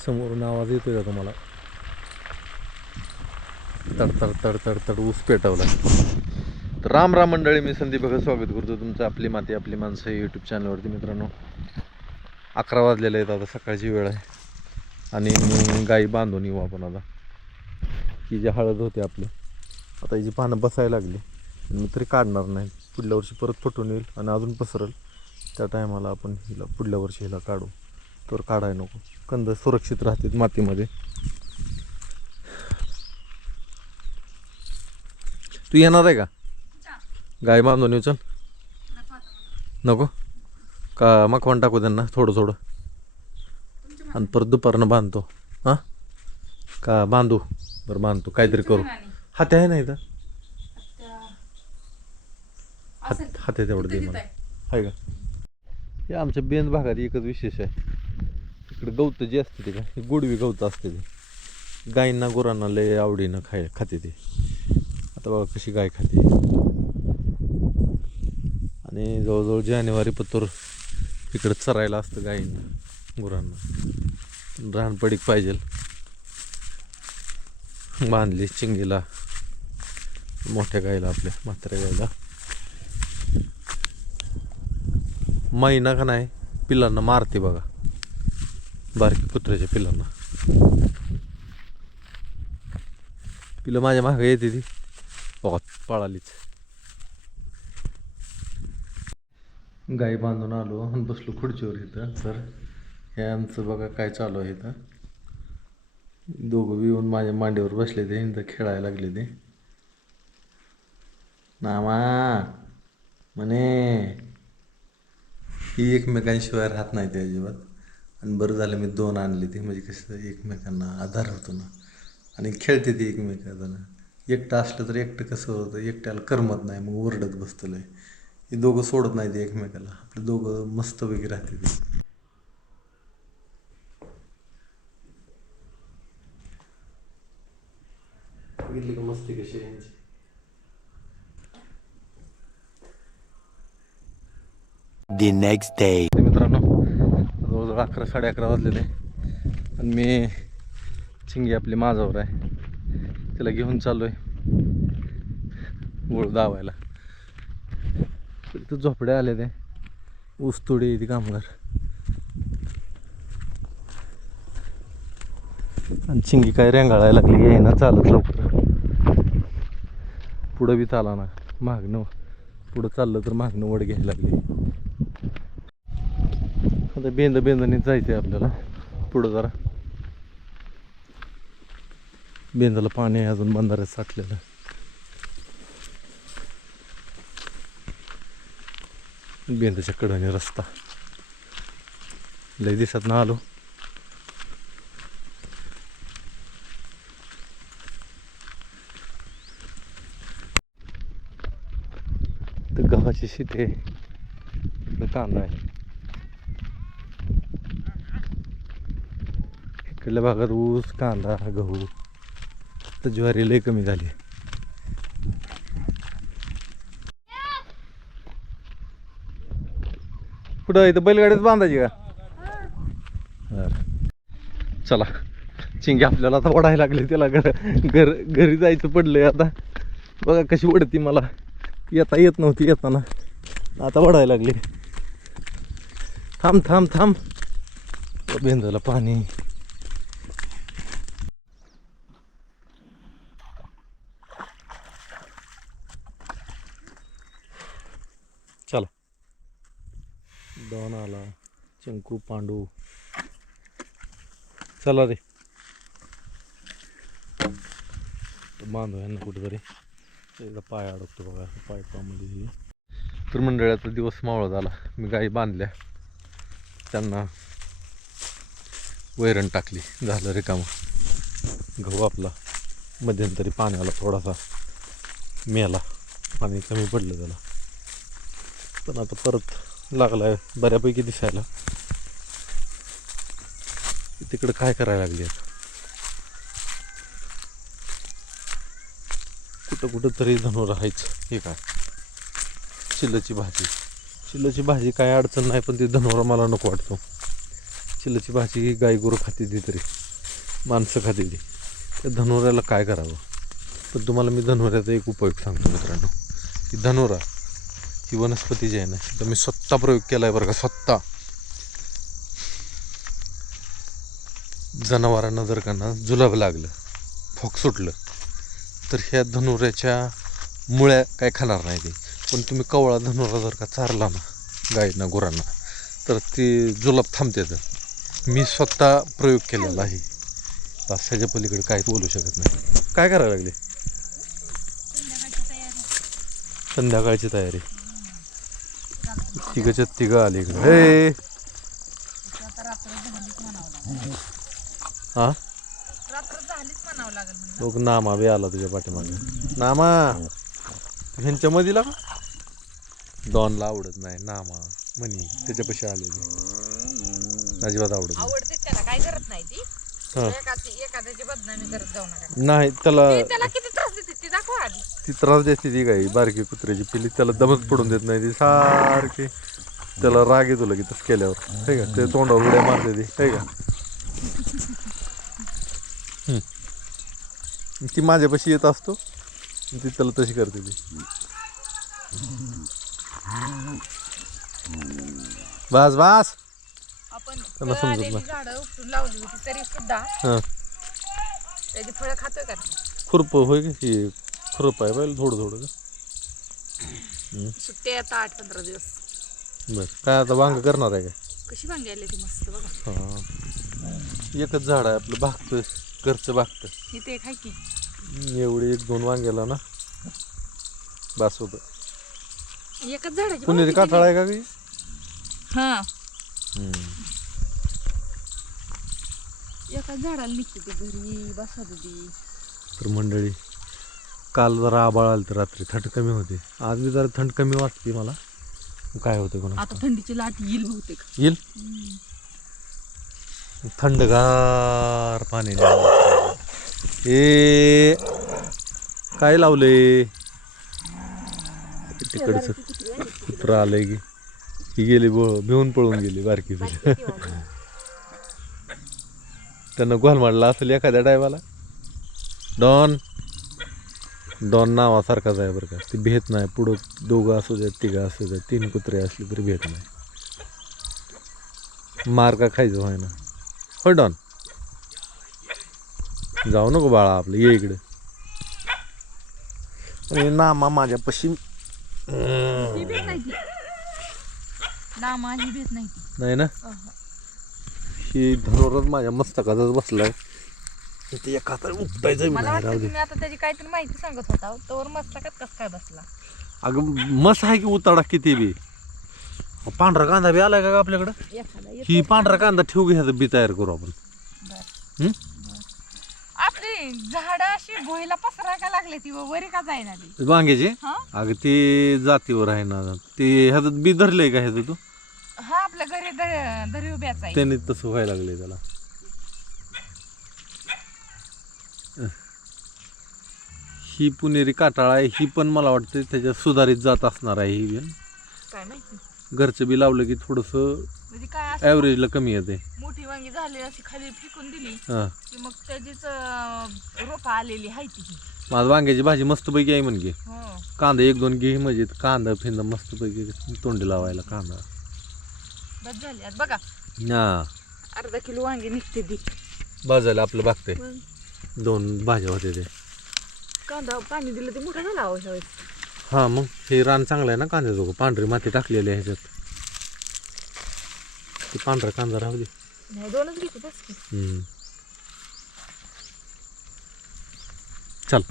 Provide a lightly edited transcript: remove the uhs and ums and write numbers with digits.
समोरून आवाज येतोय का तुम्हाला? तड तड तड तड तड ऊस पेटवला. तर राम राम मंडळी, मी संदीप भगत स्वागत करतो तुमचं आपली माती आपली माणसं यूट्यूब चॅनलवरती. मित्रांनो, 11 वाजलेले आहेत, आता सकाळची वेळ आहे आणि गाई बांधून येऊ आपण. आता ही जी हळद होती आपली, आता हिची पानं बसायला लागली. मी तरी काढणार नाही, पुढल्या वर्षी परत फुटून येईल आणि अजून पसरल. त्या टायमाला आपण हिला पुढल्या वर्षी हिला काढू. तर काढाय नको, कंद सुरक्षित राहतात मातीमध्ये. तू येणार आहे का गाय बांधून येऊ? चल. नको का मकवान टाकू त्यांना थोडं थोडं आणि परत दुपारनं बांधतो. हां का बांधू? बरं बांधतो, काहीतरी करू. हात आहे नाही तर हात आहे तेवढं दे मला. आहे का? हे आमच्या बेंद भागात एकच विशेष आहे, इकडे गवत जे असते ते का गोडवी गवत असते ते गायींना गुरांना लय आवडीनं खाते ते. आता बघा कशी गाय खाते. आणि जवळजवळ जानेवारी पतूर इकडं चरायला असतं गायींना गुरांना. रानपडीक पाहिजे बांधली चिंगीला, मोठ्या गायला आपल्या म्हाताऱ्या गायला. मैना का नाही पिल्लांना मारते बघा, बारकी कुत्र्याच्या पिल्लांना. पिलं माझ्या मागं येते ती बघा, पळालीच. गाई बांधून आलो आणि बसलो खुर्चीवर इथं. तर हे आमचं बघा काय चालू आहे इथं. दोघं येऊन माझ्या मांडीवर बसले ते, इथं खेळायला लागले ते. नामा म्हणे ही एकमेकांशिवाय राहत नाही ते अजिबात. आणि बरं झालं मी 2 आणले ते, म्हणजे कसं एकमेकांना आधार होतो ना आणि खेळते ती एकमेकांना. एकटं असलं तर एकटं कसं होतं, एकट्याला करमत नाही, मग ओरडत बसतं लय. हे दोघं सोडत नाही ते एकमेकाला, आपले दोघं मस्तपैकी राहते ते. बघितली का मस्ती कशी आहे यांची. The next day. मित्रांनो, जवळजवळ 11 साडे 11 वाजलेले आणि मी चिंगी आपली माझ्यावर आहे, तिला घेऊन चाललो आहे गुळ दावायला. तिथं झोपड्या आले ते, ऊस तोडी ती कामगार. आणि चिंगी काय रेंगाळायला लागली, येईना चालत लवकर. पुढं बी चाला ना, मागणं पुढं चाललं तर मागणं वड घ्यायला लागली. आता बेंदणीत जायचं आहे आपल्याला पुढं जरा. बेंदाला पाणी आहे अजून बंधाऱ्यात साठलेलं. बेंदाच्या कडेने रस्ता, लय दिवसात ना आलो. तर गव्हाची शेती आहे, इकडं कांदा आहे. इकडल्या भागात ऊस, कांदा, गहू. तर ज्वारी लय कमी झाली. कुठं इथं बैलगाडीत बांधायची का? चला, चिंगी आपल्याला आता ओढायला लागली. त्याला घरी जायचं पडलंय आता. बघा कशी ओढती, मला येता येत नव्हती येताना, आता ओढायला लागली. थांब थांब थांब, बेंदाला पाणी. चला, डॉन आला, चंकू, पांडू. चला रे, बांधू यांना कुठेतरी. त्याचा पाय अडकतो बघा पायपामध्ये. तर मंडळाचा दिवस मावळा झाला. मी गाई बांधल्या, त्यांना वैरण टाकली, झालं रिकामं. गहू आपला मध्यंतरी पाण्याला थोडासा मेला, पाणी कमी पडलं त्याला, पण आता परत लागलाय बऱ्यापैकी दिसायला. तिकडं काय करायला लागले, कुठं कुठं तरी धनू राहायचं. हे काय चिल्लची भाजी, चिल्लची भाजी काय अडचण नाही, पण ती धनोरा मला नको वाटतो. चिल्लची भाजी ही गाय गुरु खाते ती तरी माणसं खाते ती. त्या धनुऱ्याला काय करावं? पण तुम्हाला मी धनुऱ्याचा एक उपयोग सांगतो मित्रांनो. की धनुरा ही वनस्पती जी आहे ना, तर मी स्वतः प्रयोग केला आहे बरं का, स्वतः. जनावरांना जर का ना जुलाब लागलं, फोक सुटलं, तर ह्या धनुऱ्याच्या मुळ्या काय खाणार नाही ते. पण तुम्ही कवळा धनुरा जर का चारला ना गायींना गुरांना, तर ती जुलाब थांबते. तर मी स्वतः प्रयोग केलेला आहे. बस ह्याच्या पलीकडे काहीच बोलू शकत नाही. काय करायला लागले? संध्याकाळची तयारी. तिघच्या तिघं आली इकडे. हे हा लोक नामा बी आला तुझ्या पाठीमागे. नामा ह्यांच्या मधीला का? डॉनला आवडत नाही नामा म्हणी, त्याच्यापाशी आलेली अजिबात आवडत नाही. आवडते त्याला, काय करत नाही ती. एखाद्याची बदनामी करत जाऊ नका. नाही त्याला त्याला किती त्रास देते ती दाखव आधी. ती त्रास देते ती गाई, बारकी कुत्र्याची पिली, त्याला दमच पडून देत नाही ती सारखी. त्याला राग येतो लगेच तसं केल्यावर, आहे का? ते तोंडावर उड्या मारते ती, आहे का? ती माझ्यापाशी येत असतो, ती त्याला तशी करते ती. बस बस. आपण त्यांना समजत आलेली नाही. झाडं उपटून लावली होती तरी सुद्धा हां त्याची फळं खातोय का? खुरप होय का? ही खुरप आहे पाहिजे थोडं थोडं का? सुट्टे आता 8-15 दिवस. बरं काय आता वांग करणार आहे का? कशी वांगी आली ती मस्त बघा. हां एकच झाड आहे आपलं, भागतं घरचं भागतं. इथे एक आहे की एवढे 1-2 वांग्याला ना बास होतं. एकच झाडाची पुणेरी काठाळ आहे का काही? हा एकाच झाडाला निघते ती घरी बसा ती. तर मंडळी काल जरा आबाळ आलं तर रात्री थंड कमी होते. आज बी जरा थंड कमी वाटते मला. काय होते कोणा आता थंडीची लाट येईल बहुतेक. येईल थंडगार पाणी. ए काय लावले? तिकडचं कुत्र आलंय की ही गेली भिवून पळून गेली बारकी. त्यांना गोल मारला असेल एखाद्या टायमाला. डॉन डॉन नावासारखाच आहे बरं का. ती भेट नाही. पुढं दोघं असू द्या तिघं असू द्या 3 कुत्रे असली तरी भेट नाही. मार का खायचं व्हाय ना. हो डॉन जाऊ नको बाळा आपलं, ये इकडे. नामा माझ्यापाशी ही भेट नाही ती. नामा ही भेट नाही ती. नाही ना. ही धनुरच माझ्या मस्तकातच बसलाय. ते एका हातात उपटायचं मला राहू वाटतं दे. तुम्ही आता त्याची काहीतरी माहिती सांगत होता तोवर मस्तकात कसं काय बसला. अगं मस्त आहे की उताडा किती बी. पांढरा कांदा बी आलाय का आपल्याकडं? एखादा येतो. ही पांढरा कांदा ठेवू घ्यायचं बी तयार करू आपण. बरं. आपली झाडं अशी भोईला पसरायला लागले ती वरी का जाईना ती. वांग्याची हा अगं ते जातीवर आहे ना. ते ह्याच्यात बी धरलंय का ह्याचं तू? हा आपल्या घरी दरी उभ्याच आहे. त्याने तसं व्हायला लागलंय त्याला. ही पुणेरी काटाळ आहे. ही पण मला वाटतं त्याच्यात सुधारित जात असणार आहे. ही बी काय माहिती घरचं बी लावलं की थोडंसं म्हणजे काय असं ॲव्हरेजला कमी येते. मोठी वांगी झाली अशी खाली फेकून दिली हां की मग त्याचीच रोपा आलेली आहे ती. माझं वांग्याची भाजी मस्तपैकी आहे म्हणजे. हो कांदा 1-2 घे म्हणजे कांदा फिंदा मस्तपैकी तोंडी लावायला कांदा. बस झाली आता बघा हां अर्धा किलो वांगी निघते ती. भाजायला आपलं भागतंय. 2 भाज्या होते ते. कांदा पाणी दिलं ते मोठं झालं ह्यावेळेस. हां मग हे रान चांगलं आहे ना कांद्याचं. पांढरी माती टाकलेली आहे ह्याच्यात. ते पांढरा कांदा राहू दे. नाही 2च घेते बस की. चल